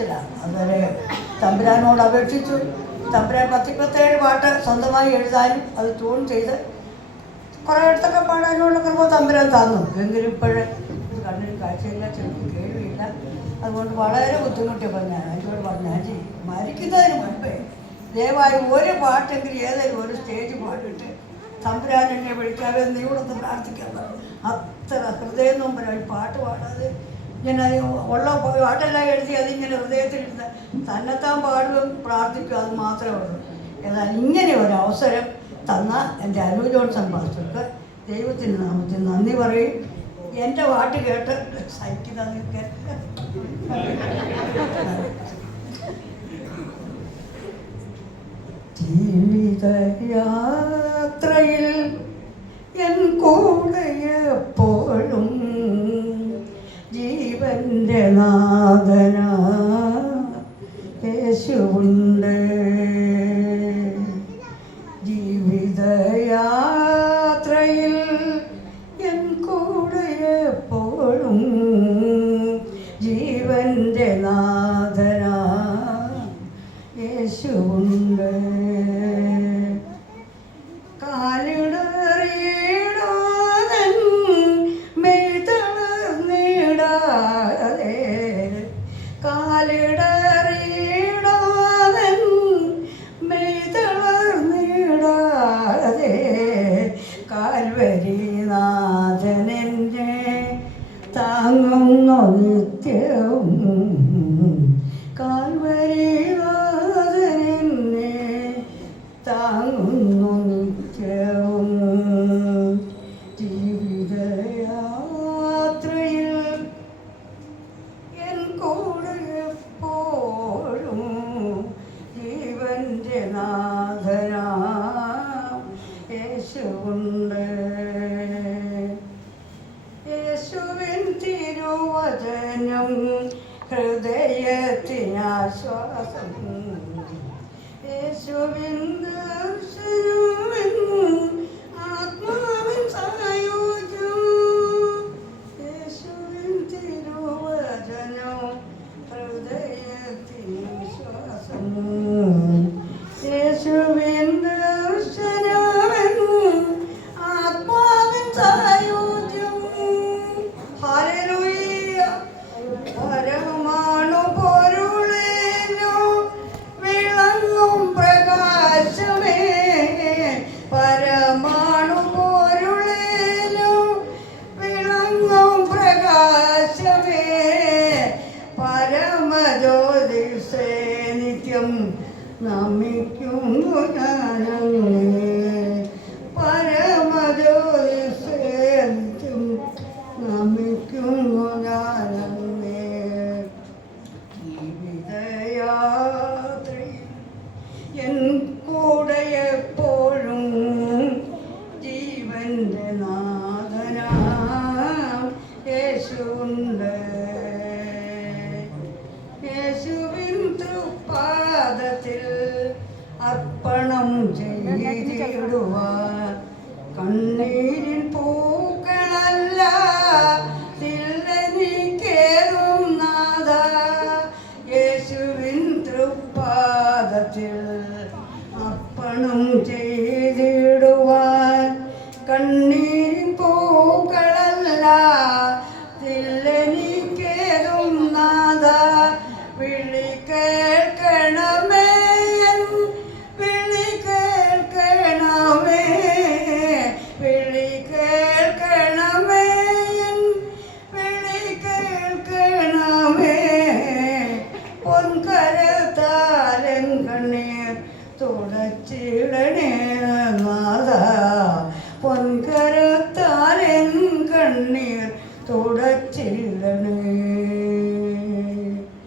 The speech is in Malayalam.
സങ്കടത്തിലാണ്. അതുവരെ തമ്പുരാനോട് അപേക്ഷിച്ചു. തമ്പുരാൻ 10-27 പാട്ട് സ്വന്തമായി എഴുതാനും അത് ട്യൂൺ ചെയ്ത് കുറേ ഇടത്തൊക്കെ പാടാനുള്ള കൃപ തമ്പുരാൻ തന്നു. എങ്കിലും ഇപ്പോഴേ കണ്ണിന് കാഴ്ചയില്ല, ചെറുപ്പം കേൾവിയില്ല. അതുകൊണ്ട് വളരെ ബുദ്ധിമുട്ടിയപ്പോൾ ഞാൻ എന്നോട് പറഞ്ഞു, ആൻറ്റി മരിക്കുന്നതിന് മുമ്പേ ദയവായി ഒരു പാട്ടെങ്കിലും ഏതെങ്കിലും ഒരു സ്റ്റേജ് പാടിട്ട് തമ്പുരാൻ എന്നെ വിളിക്കാതെ നീ കൂടെ ഒന്ന് പ്രാർത്ഥിക്കാൻ പറഞ്ഞു. അത്ര ഹൃദയം നൊമ്പരായി പാട്ട് പാടാതെ ഇങ്ങനെ ഉള്ള പാട്ടെല്ലാം എഴുതി അതിങ്ങനെ ഹൃദയത്തിലിരുന്ന് തന്നെത്താൻ പാടുകയും പ്രാർത്ഥിക്കും, അത് മാത്രമേ ഉള്ളൂ. എന്നാൽ ഇങ്ങനെ ഒരു അവസരം തന്ന എൻ്റെ അനു ജോൺസൺ പാസ്റ്റർക്ക് ദൈവത്തിൻ്റെ നാമത്തിൽ നന്ദി പറയും. എൻ്റെ പാട്ട് കേട്ട് സഹിക്കുന്ന ജീവിതയാത്രയിൽ എൻ കൂടെ എപ്പോഴും ജീവൻ്റെ നാഥന യേശുവുണ്ട്. ജീവിതയാത്രയിൽ എൻ കൂടെ എപ്പോഴും ജീവൻ്റെ നാഥന യേശുവുണ്ട്. കാലിടറിയിടാതൻ മെയ്തളർന്നിടാതെ, കാലിടറിയിടാതൻ മെയ്തളർന്നിടാതെ കാൽവരിനാഥനെന്നെ താങ്ങുന്നു നിത്യവും. കാൽവരിനാഥനെന്നെ താങ്ങുന്നു നിത്യവും. ജീവിതയാത്രയിൽ എൻ കൂടെ എപ്പോഴും ജീവൻ്റെ നാഥന യേശുവുണ്ട്. യേശുവിൻ തിരുവചനം ഹൃദയത്തിനാശ്വാസം, യേശുവിൻ ദർശനം ആത്മാവിൻ സായുജ്യം. യേശുവിൻ തിരുവചനം ഹൃദയത്തിനാശ്വാസം, യേശുവിൻ ദർശനം ആത്മാവിൻ സായുജ്യം. ഹല്ലേലൂയ. പരമാണു പൊരുളേനു വിളങ്ങും പ്രകാശമേ, പരമാണു പൊരുളേനു വിളങ്ങും പ്രകാശമേ, പരമജ്യോതിഷേ നിത്യം നമിക്കുന്നു ഞാനങ്ങേ. പരമജ്യോതിഷേ നിത്യം നമിക്കുന്നു ഞാനങ്ങേ. ജീവിതയാത്രയിൽ എൻ കൂടെ എപ്പോഴും ജീവൻ്റെ നാഥന യേശുവുണ്ട്. യേശുവിൻ തൃപ്പാദത്തിൽ അർപ്പണം ചെയ്തിടുവാൻ കണ്ണ